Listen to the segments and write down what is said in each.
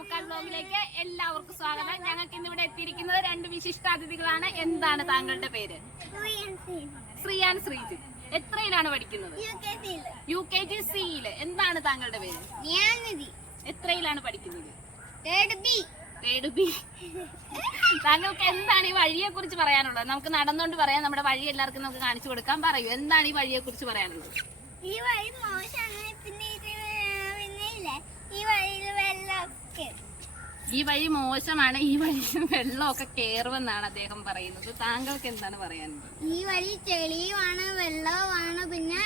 മുക്കാൽ ബ്ലോഗിലേക്ക് എല്ലാവർക്കും സ്വാഗതം. ഞങ്ങൾക്ക് ഇന്ന് ഇവിടെ എത്തിയിരിക്കുന്നത് രണ്ട് വിശിഷ്ട അതിഥികളാണ്. എന്താണ് താങ്കളുടെ പേര്? ശ്രീയാൻ ശ്രീജിത്ത്. എത്രയിലാണ് പഠിക്കുന്നത്? യു കെ ജി സിയിൽ. എന്താണ് താങ്കളുടെ പേര്? എത്രയിലാണ് പഠിക്കുന്നത്? താങ്കൾക്ക് എന്താണ് ഈ വഴിയെ കുറിച്ച് പറയാനുള്ളത്? നമുക്ക് നടന്നുകൊണ്ട് പറയാം. നമ്മുടെ വഴി എല്ലാവർക്കും നമുക്ക് കാണിച്ചു കൊടുക്കാൻ പറയൂ എന്താണ് ഈ വഴിയെ കുറിച്ച് പറയാനുള്ളത്? ഈ വഴി പിന്നെ ഇത് പിന്നെ ഇല്ലേ ഈ വഴിയിൽ വെള്ളമൊക്കെ ഈ വഴി മോശമാണ് ഈ വഴി വെള്ളമൊക്കെ കയറുമെന്നാണ് അദ്ദേഹം പറയുന്നത്. താങ്കൾക്ക് എന്താണ് പറയാനുള്ളത്? ഈ വഴി ചെളിയുമാണ് വെള്ളവുമാണ്. പിന്നെ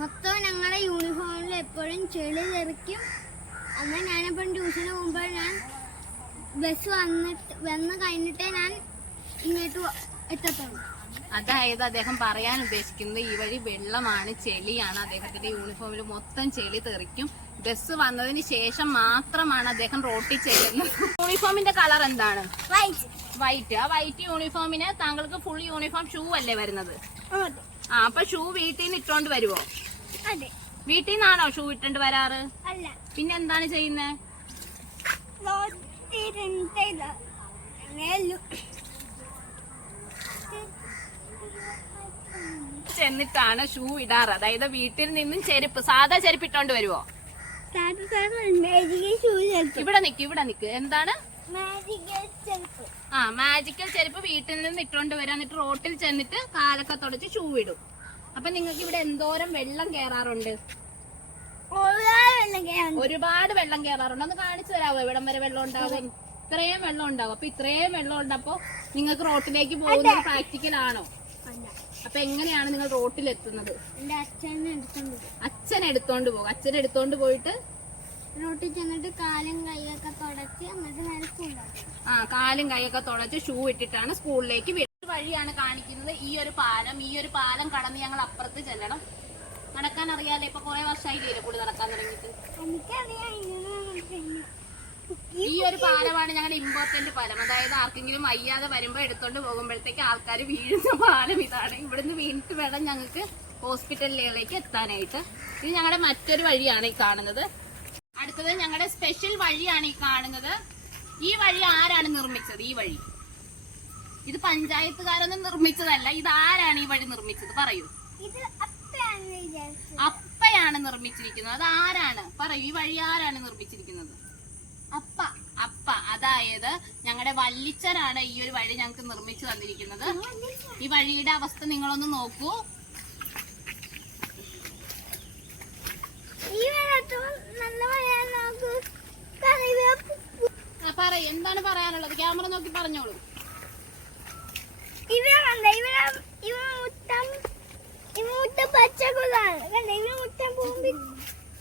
മൊത്തം ഞങ്ങളുടെ യൂണിഫോമിൽ എപ്പോഴും ചെളി തെറിക്കും. അന്ന് ഞാനിപ്പം ട്യൂഷന് പോകുമ്പോൾ ഞാൻ ബസ് വന്നിട്ട് വന്ന് കഴിഞ്ഞിട്ടേ ഞാൻ ഇങ്ങോട്ട് എത്തത്തുള്ളൂ. അതായത് അദ്ദേഹം പറയാൻ ഉദ്ദേശിക്കുന്നത് ഈ വഴി വെള്ളമാണ് ചെളിയാണ്. അദ്ദേഹത്തിന്റെ യൂണിഫോമിൽ മൊത്തം ചെളി തെറിക്കും. ബസ് വന്നതിന് ശേഷം മാത്രമാണ് അദ്ദേഹം റോട്ടിൽ ചെല്ലുന്നത്. യൂണിഫോമിന്റെ കളർ എന്താണ്? വൈറ്റ് ആ വൈറ്റ് യൂണിഫോമിന് താങ്കൾക്ക് ഫുൾ യൂണിഫോം ഷൂ അല്ലേ വരുന്നത്? ആ അപ്പൊ ഷൂ വീട്ടിൽ നിന്ന് ഇട്ടോണ്ട് വരുവോ? വീട്ടിൽ നിന്നാണോ ഷൂ ഇട്ടോണ്ട് വരാറ്? അല്ല. പിന്നെ എന്താണ് ചെയ്യുന്നത് ചെന്നിട്ടാണ് ഷൂ ഇടാറ്. അതായത് വീട്ടിൽ നിന്നും ചെരുപ്പ് സാധാ ചെരുപ്പ് ഇട്ടോണ്ട് വരുവോ ഇവിടെ നിക്ക് ഇവിടെ നിക്ക്. എന്താണ്? ആ മാജിക്കൽ ചെരുപ്പ് വീട്ടിൽ നിന്ന് ഇട്ടോണ്ട് വരാൻ എന്നിട്ട് റോട്ടിൽ ചെന്നിട്ട് കാലൊക്കെ തുടച്ച് ഷൂ ഇടും. അപ്പൊ നിങ്ങൾക്ക് ഇവിടെ എന്തോരം വെള്ളം കേറാറുണ്ട്? ഒരുപാട് വെള്ളം കേറാറുണ്ട്. ഒന്ന് കാണിച്ചു തരാവോ? ഇവിടം വരെ വെള്ളം ഉണ്ടാവും? ഇത്രയും വെള്ളം ഉണ്ടാവും. അപ്പൊ ഇത്രയും വെള്ളം ഉണ്ടപ്പോ നിങ്ങൾക്ക് റോട്ടിലേക്ക് പോകുന്ന പ്രാക്ടിക്കൽ ആണോ? അപ്പൊ എങ്ങനെയാണ് നിങ്ങൾ റോട്ടിൽ എത്തുന്നത് എന്റെ അച്ഛനെ എടുത്തോണ്ട് പോയി. അച്ഛൻ എടുത്തോണ്ട് പോകും അച്ഛൻ എടുത്തോണ്ട് പോയിട്ട് റോട്ടിൽ ചെന്നിട്ട് കാലും കൈയൊക്കെ തുടച്ച് എന്നിട്ട് നേരെ സ്കൂളിലാക്കും ആ കാലും കൈയൊക്കെ തുടച്ച് ഷൂ ഇട്ടിട്ടാണ് സ്കൂളിലേക്ക് വരുന്നത് വഴിയാണ് കാണിക്കുന്നത്. ഈ ഒരു പാലം ഈ ഒരു പാലം കടന്ന് ഞങ്ങൾ അപ്പുറത്ത് ചെല്ലണം. നടക്കാൻ അറിയാലോ? ഇപ്പൊ കുറെ വർഷമായി കൂടി നടക്കാൻ തുടങ്ങിയിട്ട്? എനിക്കറിയാം ഈ ഒരു പാലമാണ് ഞങ്ങളുടെ ഇമ്പോർട്ടന്റ് പാലം. അതായത് ആർക്കെങ്കിലും വയ്യാതെ വരുമ്പോ എടുത്തോണ്ട് പോകുമ്പോഴത്തേക്ക് ആൾക്കാർ വീഴുന്ന പാലം ഇതാണ്. ഇവിടുന്ന് വീണിട്ട് വേണം ഞങ്ങൾക്ക് ഹോസ്പിറ്റലിലേക്ക് എത്താനായിട്ട്. ഇത് ഞങ്ങളുടെ മറ്റൊരു വഴിയാണ് ഈ കാണുന്നത്. അടുത്തത് ഞങ്ങളുടെ സ്പെഷ്യൽ വഴിയാണ് ഈ കാണുന്നത്. ഈ വഴി ആരാണ് നിർമ്മിച്ചത്? ഈ വഴി. ഇത് പഞ്ചായത്തുകാരൊന്നും നിർമ്മിച്ചതല്ല. ഇത് ആരാണ് ഈ വഴി നിർമ്മിച്ചത്? പറയൂ. അപ്പയാണ് നിർമ്മിച്ചിരിക്കുന്നത്. അത് ആരാണ്? പറയൂ. ഈ വഴി ആരാണ് നിർമ്മിച്ചിരിക്കുന്നത്? അപ്പ അപ്പ. അതായത് ഞങ്ങളുടെ വല്ലിച്ചനാണ് ഈ ഒരു വഴി ഞങ്ങൾക്ക് നിർമ്മിച്ചു തന്നിരിക്കുന്നത്. ഈ വഴിയുടെ അവസ്ഥ നിങ്ങളൊന്ന് നോക്കൂ. എന്താണ് പറയാനുള്ളത്? ക്യാമറ നോക്കി പറഞ്ഞോളൂ.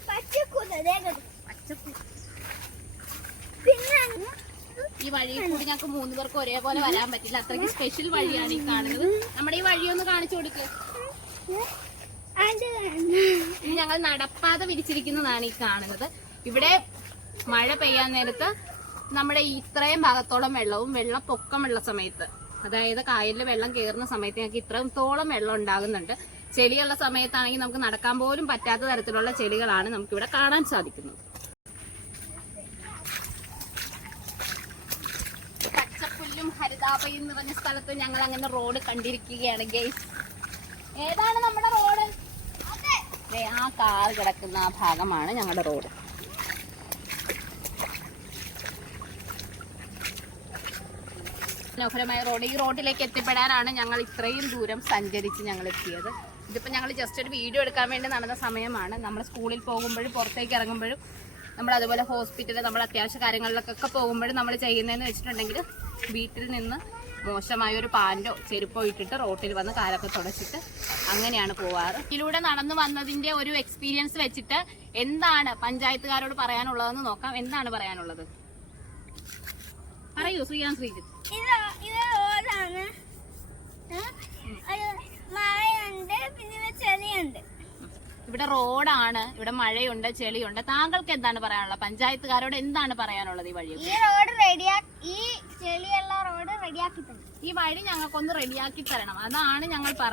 പച്ചക്കുതാണ്. പച്ചക്കുത ഈ വഴിയിൽ കൂടി ഞങ്ങൾക്ക് മൂന്ന് പേർക്ക് ഒരേപോലെ വരാൻ പറ്റില്ല. അത്രയ്ക്ക് സ്പെഷ്യൽ വഴിയാണ് ഈ കാണുന്നത്. നമ്മുടെ ഈ വഴിയൊന്ന് കാണിച്ചു കൊടുക്ക്. ഞങ്ങൾ നടപ്പാത വിരിച്ചിരിക്കുന്നതാണ് ഈ കാണുന്നത്. ഇവിടെ മഴ പെയ്യാൻ നേരത്ത് നമ്മുടെ ഇത്രയും ഭാഗത്തോളം വെള്ളവും വെള്ളപ്പൊക്കമുള്ള സമയത്ത് അതായത് കായലിൽ വെള്ളം കയറുന്ന സമയത്ത് ഞങ്ങൾക്ക് ഇത്രത്തോളം വെള്ളം ഉണ്ടാകുന്നുണ്ട്. ചെളിയുള്ള സമയത്താണെങ്കിൽ നമുക്ക് നടക്കാൻ പോലും പറ്റാത്ത തരത്തിലുള്ള ചെളികളാണ് നമുക്കിവിടെ കാണാൻ സാധിക്കുന്നത്. പച്ചപ്പുല്ലും എന്ന് പറഞ്ഞ സ്ഥലത്ത് ഞങ്ങൾ അങ്ങനെ റോഡ് കണ്ടിരിക്കുകയാണ് ഗൈസ് ഏതാണ് നമ്മുടെ റോഡ് ആ കാർ കിടക്കുന്ന ആ ഭാഗമാണ് ഞങ്ങളുടെ റോഡ് മനോഹരമായ റോഡ് ഈ റോഡിലേക്ക് എത്തിപ്പെടാനാണ് ഞങ്ങൾ ഇത്രയും ദൂരം സഞ്ചരിച്ച് ഞങ്ങൾ എത്തിയത്. ഇതിപ്പോൾ ഞങ്ങൾ ജസ്റ്റ് ഒരു വീഡിയോ എടുക്കാൻ വേണ്ടി നടന്ന സമയമാണ്. നമ്മൾ സ്കൂളിൽ പോകുമ്പോഴും പുറത്തേക്ക് ഇറങ്ങുമ്പോഴും നമ്മൾ അതുപോലെ ഹോസ്പിറ്റലിൽ നമ്മൾ അത്യാവശ്യ കാര്യങ്ങളിലൊക്കെ പോകുമ്പോഴും നമ്മൾ ചെയ്യുന്നതെന്ന് വെച്ചിട്ടുണ്ടെങ്കിൽ വീട്ടിൽ നിന്ന് മോശമായ ഒരു പാന്റോ ചെരുപ്പോ ഇട്ടിട്ട് റോട്ടിൽ വന്ന് കാലൊക്കെ തുടച്ചിട്ട് അങ്ങനെയാണ് പോവാറ്. ഇതിലൂടെ നടന്നു വന്നതിന്റെ ഒരു എക്സ്പീരിയൻസ് വെച്ചിട്ട് എന്താണ് പഞ്ചായത്തുകാരോട് പറയാനുള്ളതെന്ന് നോക്കാം. എന്താണ് പറയാനുള്ളത്? പറയൂ ശ്രീയാൻ ശ്രീജിത്ത് ഇത് ഇത് റോഡാണ് ഏ? ഒരു മഴയുണ്ട് പിന്നെ ഇവിടെ ചെളിയുണ്ട് ഇവിടെ റോഡാണ് ഇവിടെ മഴയുണ്ട് ചെളിയുണ്ട്. താങ്കൾക്ക് എന്താണ് പറയാനുള്ളത്? പഞ്ചായത്തുകാരോട് എന്താണ് പറയാനുള്ളത് ഈ വഴി ഈ റോഡ് റെഡിയാ ഈ ചെളിയുള്ള റോഡ് റെഡിയാക്കി തരണം ഈ വഴി ഞങ്ങൾക്കൊന്ന് റെഡിയാക്കി തരണം. അതാണ് ഞങ്ങൾ പറയുന്നത്